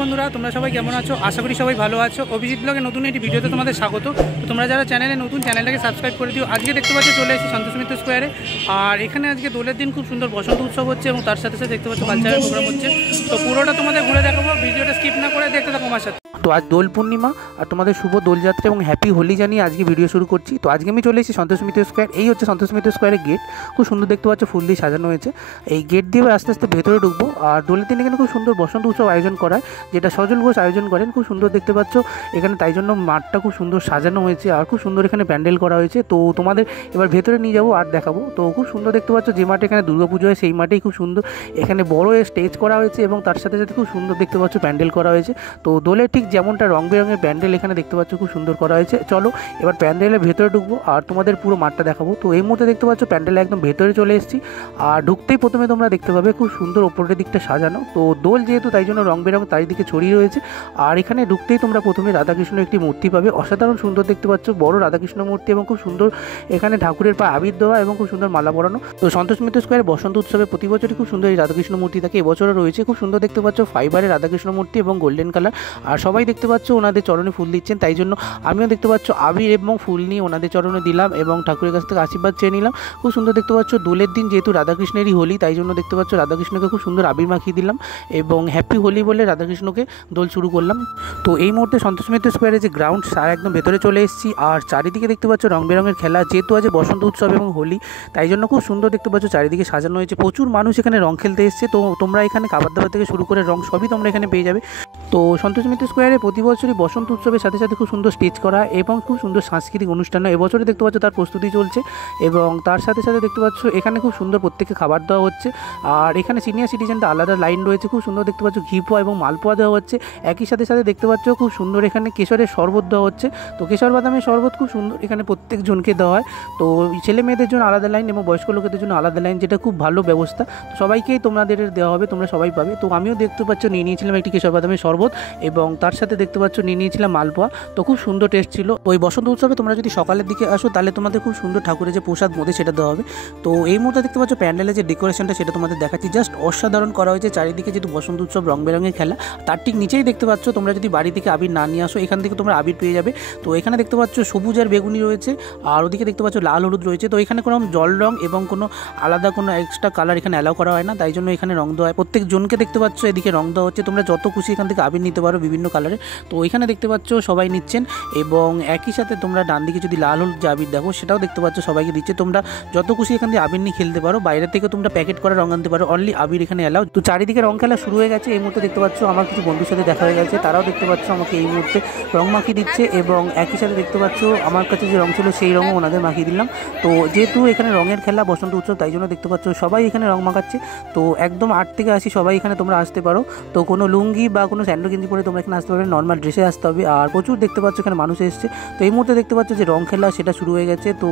বন্ধুরা তোমরা সবাই কেমন আছো? আশা করি সবাই ভালো আছো। অভিজিৎ ব্লগে নতুন একটি ভিডিওতে তোমাদের স্বাগত। তো তোমরা যারা চ্যানেলে নতুন, চ্যানেলটাকে সাবস্ক্রাইব করে দিও। আজকে দেখতে পাচ্ছ চলে এসেছি সন্তোষ মিত্র স্কোয়ারে। আর এখানে আজকে দোলের দিন খুব সুন্দর বসন্ত উৎসব হচ্ছে এবং তার সাথে সাথে দেখতে পাচ্ছ কালচারাল প্রোগ্রাম হচ্ছে। তো পুরোটা তোমাদের ঘুরে দেখাবো, ভিডিওটা স্কিপ না করে দেখতে থাকো আমার সাথে। তো আজ দোল পূর্ণিমা আর তোমাদের শুভ দোলযাত্রা এবং হ্যাপি হোলি জানিয়ে আজকে ভিডিও শুরু করছি। তো আজকে আমি চলে এসেছি সন্তোষ মিত্র স্কোয়ার। এই হচ্ছে সন্তোষ মিত্র স্কোয়ারের গেট, খুব সুন্দর দেখতে পাচ্ছ, ফুল দিয়ে সাজানো হয়েছে। এই গেট দিয়ে আস্তে আস্তে ভেতরে ঢুকবো। আর দোলের দিন এখানে খুব সুন্দর বসন্ত উৎসব আয়োজন করা হয়, যেটা সজল ঘোষ আয়োজন করেন। খুব সুন্দর দেখতে পাচ্ছ এখানে, তাই জন্য মাঠটা খুব সুন্দর সাজানো হয়েছে আর খুব সুন্দর এখানে প্যান্ডেল করা হয়েছে। তো তোমাদের এবার ভেতরে নিয়ে যাবো আর দেখাবো। তো খুব সুন্দর দেখতে পাচ্ছ, যে মাঠে এখানে দুর্গাপুজো হয় সেই মাঠেই খুব সুন্দর এখানে বড় স্টেজ করা হয়েছে এবং তার সাথে সাথে খুব সুন্দর দেখতে পাচ্ছ প্যান্ডেল করা হয়েছে। তো দোলের ঠিক যেমনটা রং বেরঙের প্যান্ডেল এখানে দেখতে পাচ্ছ খুব সুন্দর করা হয়েছে। চলো এবার প্যান্ডেলের ভেতরে ঢুকবো আর তোমাদের পুরো মাঠটা দেখাবো। তো এই মুহূর্তে দেখতে পাচ্ছ প্যান্ডেলে একদম ভেতরে চলে এসেছি। আর ঢুকতেই প্রথমে তোমরা দেখতে পাবে খুব সুন্দর ওপরের দিকটা সাজানো। তো দোল যেহেতু তাই জন্য রং বেরঙ চারিদিকে ছড়িয়ে রয়েছে। আর এখানে ঢুকতেই তোমরা প্রথমে রাধাকৃষ্ণের একটি মূর্তি পাবে, অসাধারণ সুন্দর দেখতে পাচ্ছ, বড় রাধাকৃষ্ণ মূর্তি এবং খুব সুন্দর এখানে ঠাকুরের পা আবির দেওয়া এবং খুব সুন্দর মালা পরানো। তো সন্তোষ মিত্র স্কোয়ারে বসন্ত উৎসবে প্রতি বছরই খুব সুন্দর এই রাধাকৃষ্ণ মূর্তি থাকে। এবছরও রয়েছে, খুব সুন্দর দেখতে পাচ্ছ ফাইবারের রাধাকৃষ্ণ মূর্তি এবং গোল্ডেন কালার। আর সবাই দেখতে পাচ্ছ ওনাদের চরণে ফুল দিচ্ছেন, তাই জন্য আমিও দেখতে পাচ্ছ আবির এবং ফুল নিয়ে ওনাদের চরণে দিলাম এবং ঠাকুরের কাছ থেকে আশীর্বাদ চেয়ে নিলাম। খুব সুন্দর দেখতে পাচ্ছ দোলের দিন যেহেতু রাধাকৃষ্ণেরই হোলি, তাই জন্য দেখতে পাচ্ছ রাধাকৃষ্ণকে খুব সুন্দর আবির মাখিয়ে দিলাম এবং হ্যাপি হোলি বলে রাধাকৃষ্ণকে দোল শুরু করলাম। তো এই মুহূর্তে সন্তোষ মিত্র স্কোয়ারে যে গ্রাউন্ড তার একদম ভেতরে চলে এসেছি। আর চারিদিকে দেখতে পাচ্ছ রং বেরঙের খেলা, যেহেতু আজ বসন্ত উৎসব এবং হোলি, তাই জন্য খুব সুন্দর দেখতে পাচ্ছ চারিদিকে সাজানো হয়েছে। প্রচুর মানুষ এখানে রং খেলতে এসছে। তো তোমরা এখানে খাবার দাবার থেকে শুরু করে রং সবই তোমরা এখানে পেয়ে যাবে। তো সন্তোষ মিত্র স্কোয়ারে প্রতি বছরই বসন্ত উৎসবের সাথে সাথে খুব সুন্দর স্টেজ করা এবং খুব সুন্দর সাংস্কৃতিক অনুষ্ঠান। এবছরে দেখতে পাচ্ছ তার প্রস্তুতি চলছে এবং তার সাথে সাথে দেখতে পাচ্ছ এখানে খুব সুন্দর প্রত্যেককে খাবার দেওয়া হচ্ছে। আর এখানে সিনিয়র সিটিজেনটা আলাদা লাইন রয়েছে, খুব সুন্দর দেখতে পাচ্ছ ঘি পোয়া এবং মালপোয়া দেওয়া হচ্ছে। একই সাথে সাথে দেখতে পাচ্ছ খুব সুন্দর এখানে কেশরের শরবত দেওয়া হচ্ছে। তো কেশর বাদামের শরবত খুব সুন্দর এখানে প্রত্যেকজনকে দেওয়া হয়। তো ছেলে মেয়েদের জন্য আলাদা লাইন এবং বয়স্ক লোকেদের জন্য আলাদা লাইন, যেটা খুব ভালো ব্যবস্থা। তো সবাইকেই তোমাদের দেওয়া হবে, তোমরা সবাই পাবে। তো আমিও দেখতে পাচ্ছ নিয়ে নিয়েছিলাম একটি কেশর বাদামের শরবত এবং তার সাথে দেখতে পাচ্ছ নিয়ে নিয়েছিলাম মালপোয়া। তো খুব সুন্দর টেস্ট ছিল। ওই বসন্ত উৎসবে তোমরা যদি সকালের দিকে আসো তাহলে তোমাদের খুব সুন্দর ঠাকুরের যে প্রসাদ মধ্যে সেটা দেওয়া হবে। তো এই মুহূর্তে দেখতে পাচ্ছ প্যান্ডেলের যে ডেকোরেশনটা সেটা তোমাদের দেখাচ্ছি, জাস্ট অসাধারণ করা হয়েছে। চারিদিকে যেহেতু বসন্ত উৎসব রং বেরঙের খেলা, তার ঠিক নিচেই দেখতে পাচ্ছ তোমরা যদি বাড়ি থেকে আবির না নিয়ে আসো এখান থেকে তোমরা আবির পেয়ে যাবে। তো এখানে দেখতে পাচ্ছ সবুজ আর বেগুনি রয়েছে আর ওদিকে দেখতে পাচ্ছ লাল হলুদ রয়েছে। তো এখানে কোনো জল রং এবং কোনো আলাদা কোনো এক্সট্রা কালার এখানে অ্যালাউ করা হয় না, তাই জন্য এখানে রং দেওয়া হয়। প্রত্যেকজনকে দেখতে পাচ্ছ এদিকে রং দেওয়া হচ্ছে, তোমরা যত খুশি এখান থেকে আবির নিতে পারো বিভিন্ন কালারে। তো এখানে দেখতে পাচ্ছ সবাই নিচ্ছেন এবং একই সাথে তোমরা ডান দিকে যদি লাল হলুদ যে আবির দেখো সেটাও দেখতে পাচ্ছ সবাইকে দিচ্ছে। তোমরা যত খুশি এখান থেকে আবির নিয়ে খেলতে পারো, বাইরে থেকে তোমরা প্যাকেট করে রং আনতে পারো, অনলি আবির এখানে অ্যালাউ। তো চারিদিকে রং খেলা শুরু হয়ে গেছে। এই মুহূর্তে দেখতে পাচ্ছ আমার কিছু বন্ধুর সাথে দেখা হয়ে গেছে, তারাও দেখতে পাচ্ছ আমাকে এই মুহূর্তে রং মাখিয়ে দিচ্ছে এবং একই সাথে দেখতে পাচ্ছ আমার কাছে যে রং ছিল সেই রঙও ওনাদের মাখিয়ে দিলাম। তো যেহেতু এখানে রঙের খেলা বসন্ত উৎসব, তাই জন্য দেখতে পাচ্ছ সবাই এখানে রং মাখাচ্ছে। তো একদম 8 থেকে 80 সবাই এখানে তোমরা আসতে পারো। তো কোনো লুঙ্গি বা কোনো স্যান্ডো গেঞ্জি পরে তোমরা এখানে আসতে পারবে, নর্মাল ড্রেসে আসতে হবে। আর প্রচুর দেখতে পাচ্ছ এখানে মানুষ এসছে। তো এই মুহূর্তে দেখতে পাচ্ছ যে রং খেলা সেটা শুরু হয়ে গেছে। তো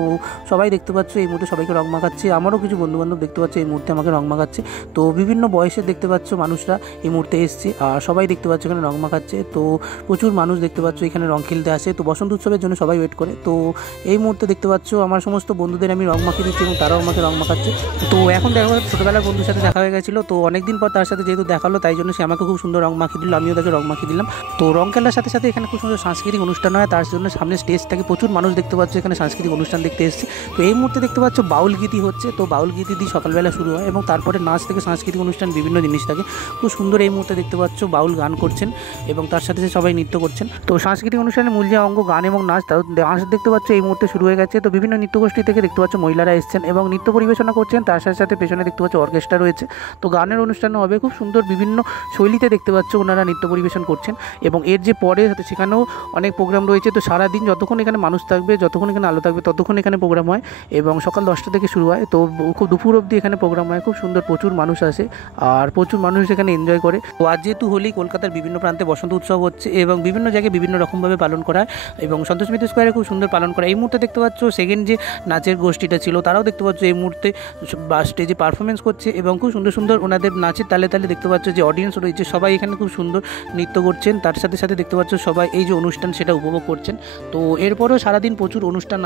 সবাই দেখতে পাচ্ছ এই মুহূর্তে সবাইকে রং মাখাচ্ছে। আমারও কিছু বন্ধুবান্ধব দেখতে পাচ্ছ এই মুহূর্তে আমাকে রং মাখাচ্ছে। তো বিভিন্ন বয়সের দেখতে পাচ্ছ মানুষরা এই মুহূর্তে এসছে আর সবাই দেখতে পাচ্ছ এখানে রং মাখাচ্ছে। তো প্রচুর মানুষ দেখতে পাচ্ছ এখানে রং খেলতে আসে। তো বসন্ত উৎসবের জন্য সবাই ওয়েট করে। তো এই মুহূর্তে দেখতে পাচ্ছ আমার সমস্ত বন্ধুদের আমি রং মাখিয়ে দিচ্ছি এবং তারাও আমাকে রং মাখাচ্ছে। তো এখন দেখা যাচ্ছে ছোটোবেলার বন্ধুর সাথে দেখা হয়ে গেছিলো, তো অনেকদিন পর তার সাথে যেহেতু দেখালো তাই জন্য সে আমাকে খুব সুন্দর রং মাখিয়ে দিল, আমিও তাকে রং মাখিয়ে দিলাম। তো রং খেলার সাথে সাথে এখানে খুব সুন্দর সাংস্কৃতিক অনুষ্ঠান হয়, তার জন্য সামনে স্টেজ থাকে, প্রচুর মানুষ দেখতে পাচ্ছ এখানে সাংস্কৃতিক অনুষ্ঠান দেখতে এসেছে। তো এই মুহূর্তে দেখতে পাচ্ছ বাউল গীতি হচ্ছে। তো বাউল গীতি দিয়ে সকালবেলা শুরু হয় এবং তারপরে নাচ থেকে সাংস্কৃতিক অনুষ্ঠান বিভিন্ন জিনিস থাকে। খুব সুন্দর এই মুহূর্তে দেখতে পাচ্ছ বাউল গান করছেন এবং তার সাথে সাথে সবাই নৃত্য করছেন। তো সাংস্কৃতিক অনুষ্ঠানের মূল যে অঙ্গ গান এবং নাচ, তাও ডান্স দেখতে পাচ্ছ এই মুহূর্তে শুরু হয়ে গেছে। তো বিভিন্ন নৃত্যগোষ্ঠী থেকে দেখতে পাচ্ছ মহিলারা এসেছেন এবং নৃত্য পরিবেশনা করছেন, তার সাথে সাথে পেছনে দেখতে পাচ্ছ অর্কেস্ট্রা রয়েছে। তো গানের অনুষ্ঠানও হবে, খুব সুন্দর বিভিন্ন শৈলীতে দেখতে পাচ্ছ ওনারা নৃত্য পরিবেশন করছেন এবং এর যে পরে সেখানেও অনেক প্রোগ্রাম রয়েছে। তো সারাদিন যতক্ষণ এখানে মানুষ থাকবে, যতক্ষণ এখানে আলো থাকবে, ততক্ষণ এখানে প্রোগ্রাম হয় এবং সকাল 10টা থেকে শুরু হয়। তো খুব দুপুর অবধি এখানে প্রোগ্রাম হয়, খুব সুন্দর, প্রচুর মানুষ আসে আর প্রচুর মানুষ এখানে এনজয় করে। তো আজ যেহেতু হোলি, কলকাতার বিভিন্ন প্রান্তে বসন্ত উৎসব হচ্ছে এবং বিভিন্ন জায়গায় বিভিন্ন রকমভাবে পালন করা হয় এবং সন্তোষ মিত্র স্কোয়ারে খুব সুন্দর পালন করা। এই মুহূর্তে দেখতে পাচ্ছ সেকেন্ড যে নাচের গোষ্ঠীটা ছিল তারাও দেখতে পাচ্ছ এই মুহূর্তে স্টেজে পারফরমেন্স করছে এবং খুব সুন্দর সুন্দর ওনাদের নাচের তালে তালে দেখতে পাচ্ছ যে অডিয়েন্স রয়েছে সবাই এখানে খুব সুন্দর নৃত্য করছেন, তার সাথে সাথে দেখতে পাচ্ছ সবাই এই যে অনুষ্ঠান সেটা উপভোগ করছেন। তো এরপরেও সারাদিন প্রচুর অনুষ্ঠান।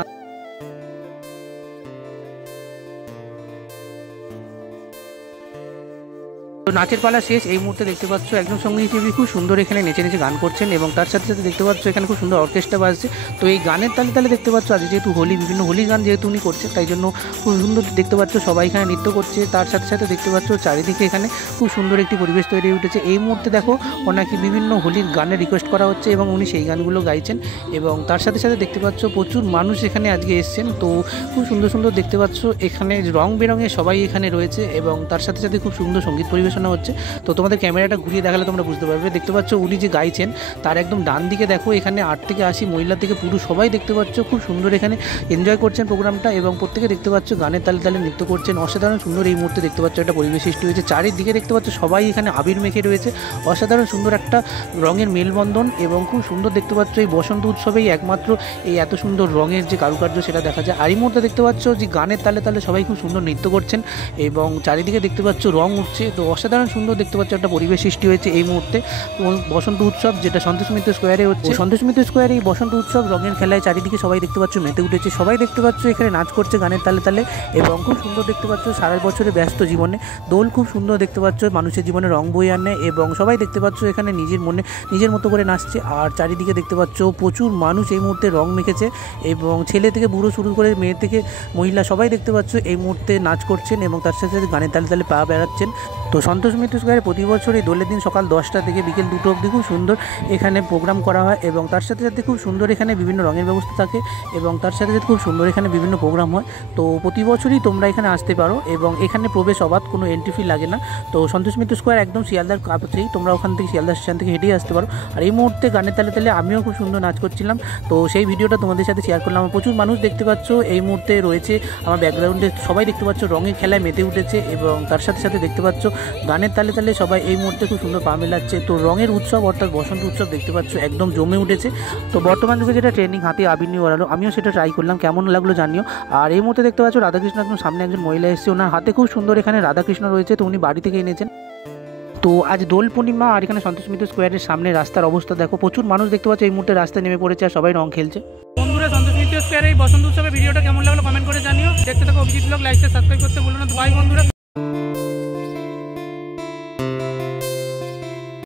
তো নাচের পালা শেষ। এই মুহূর্তে দেখতে পাচ্ছ একজন সঙ্গীত শিল্পী খুব সুন্দর এখানে নেচে নেচে গান করছেন এবং তার সাথে সাথে দেখতে পাচ্ছ এখানে খুব সুন্দর অর্কেস্ট্রা বাজছে। তো এই গানের তালে তালে দেখতে পাচ্ছ আজ যেহেতু হোলি, বিভিন্ন হোলি গান যেহেতু উনি করছেন, তাই জন্য খুব সুন্দর দেখতে পাচ্ছ সবাই এখানে নৃত্য করছে। তার সাথে সাথে দেখতে পাচ্ছ চারিদিকে এখানে খুব সুন্দর একটি পরিবেশ তৈরি হয়ে উঠেছে। এই মুহূর্তে দেখো ওনাকে বিভিন্ন হোলির গানের রিকোয়েস্ট করা হচ্ছে এবং উনি সেই গানগুলো গাইছেন এবং তার সাথে সাথে দেখতে পাচ্ছ প্রচুর মানুষ এখানে আজকে এসছেন। তো খুব সুন্দর সুন্দর দেখতে পাচ্ছ এখানে রং বেরঙে সবাই এখানে রয়েছে এবং তার সাথে সাথে খুব সুন্দর সঙ্গীত পরিবেশনা হচ্ছে। তো তোমাদের ক্যামেরাটা ঘুরিয়ে দেখালে তোমরা বুঝতে পারবে। দেখতে পাচ্ছ উনি যে গাইছেন তার একদম ডান দিকে দেখো এখানে 8 থেকে 80 মহিলা থেকে পুরুষ সবাই দেখতে পাচ্ছ খুব সুন্দর এখানে এনজয় করছেন প্রোগ্রামটা এবং প্রত্যেকে দেখতে পাচ্ছ গানের তালে তালে নৃত্য করছেন। অসাধারণ সুন্দর এই মুহূর্তে দেখতে পাচ্ছ একটা পরিবেশ সৃষ্টি হয়েছে। চারিদিকে দেখতে পাচ্ছ সবাই এখানে আবির মেখে রয়েছে। অসাধারণ সুন্দর একটা রঙের মেলবন্ধন এবং খুব সুন্দর দেখতে পাচ্ছ এই বসন্ত উৎসবেই একমাত্র এই এত সুন্দর রঙের যে কারুকার্য সেটা দেখা যায়। আর এই মুহূর্তে দেখতে পাচ্ছ যে গানের তালে তালে সবাই খুব সুন্দর নৃত্য করছেন এবং চারিদিকে দেখতে পাচ্ছ রং উঠছে। তো অসাধারণ সুন্দর দেখতে পাচ্ছ একটা পরিবেশ সৃষ্টি হয়েছে এই মুহূর্তে বসন্ত উৎসব, যেটা সন্তোষ মিত্র স্কোয়ারে হচ্ছে। সন্তোষ মিত্র স্কোয়ারে এই বসন্ত উৎসব রঙের খেলায় চারিদিকে সবাই দেখতে পাচ্ছ মেতে উঠেছে। সবাই দেখতে পাচ্ছ এখানে নাচ করছে গানের তালে তালে এবং খুব সুন্দর দেখতে পাচ্ছ সারা বছরের ব্যস্ত জীবনে দোল খুব সুন্দর দেখতে পাচ্ছ মানুষের জীবনে রং বয়ে আনে এবং সবাই দেখতে পাচ্ছ এখানে নিজের মতো করে নাচছে। আর চারিদিকে দেখতে পাচ্ছ প্রচুর মানুষ এই মুহূর্তে রং মেখেছে এবং ছেলে থেকে বুড়ো শুরু করে মেয়ে থেকে মহিলা সবাই দেখতে পাচ্ছ এই মুহূর্তে নাচ করছেন এবং তার সাথে সাথে গানের তালে তালে পা বেড়াচ্ছেন। তো সন্তোষ মিত্র স্কোয়ারে প্রতি বছর এই দোলের দিন সকাল 10টা থেকে বিকেল 2টো অবধি খুব সুন্দর এখানে প্রোগ্রাম করা হয় এবং তার সাথে সাথে খুব সুন্দর এখানে বিভিন্ন রঙের ব্যবস্থা থাকে এবং তার সাথে সাথে খুব সুন্দর এখানে বিভিন্ন প্রোগ্রাম হয়। তো প্রতি বছরই তোমরা এখানে আসতে পারো এবং এখানে প্রবেশ অবাধ, কোনো এন্ট্রি ফি লাগে না। তো সন্তোষ মিত্র স্কোয়ার একদম শিয়ালদার কাছেই, তোমরা ওখান থেকে শিয়ালদা স্টেশন থেকে হেঁটেই আসতে পারো। আর এই মুহূর্তে গানের তালে তালে আমিও খুব সুন্দর নাচ করছিলাম, তো সেই ভিডিওটা তোমাদের সাথে শেয়ার করলাম। প্রচুর মানুষ দেখতে পাচ্ছ এই মুহূর্তে রয়েছে আমার ব্যাকগ্রাউন্ডে, সবাই দেখতে পাচ্ছ রঙের খেলায় মেতে উঠেছে এবং তার সাথে সাথে দেখতে পাচ্ছ গানের তালে তালে সবাই এই মুহূর্তে খুব সুন্দর পা মেলাচ্ছে। তো রঙের উৎসব অর্থাৎ বসন্ত উৎসব দেখতে পাচ্ছ একদম জমে উঠেছে। তো বর্তমান যুগে যেটা ট্রেন্ডিং হাতে আবির নিয়ে ওড়ালো, আমিও সেটা ট্রাই করলাম, কেমন লাগলো জানিও। আর এই মুহূর্তে দেখতে পাচ্ছ রাধাকৃষ্ণ একদম সামনে একজন মহিলা এসেছে, ওনার হাতে খুব সুন্দর এখানে রাধাকৃষ্ণ রয়েছে, তো উনি বাড়ি থেকে এনেছেন। তো আজ দোল পূর্ণিমা আর এখানে সন্তোষ মিত্র স্কোয়ারের সামনে রাস্তার অবস্থা দেখো, প্রচুর মানুষ দেখতে পাচ্ছ এই মুহূর্তে রাস্তায় নেমে পড়েছে আর সবাই রং খেলছে। বন্ধুরা সন্তোষ মিত্র স্কোয়ারে এই বসন্ত উৎসবের ভিডিওটা কেমন লাগলো কমেন্ট করে জানিও। দেখতে থাকো অভিজিৎ ব্লগ, লাইক সাবস্ক্রাইব করতে ভুলো না। বাই বন্ধুরা।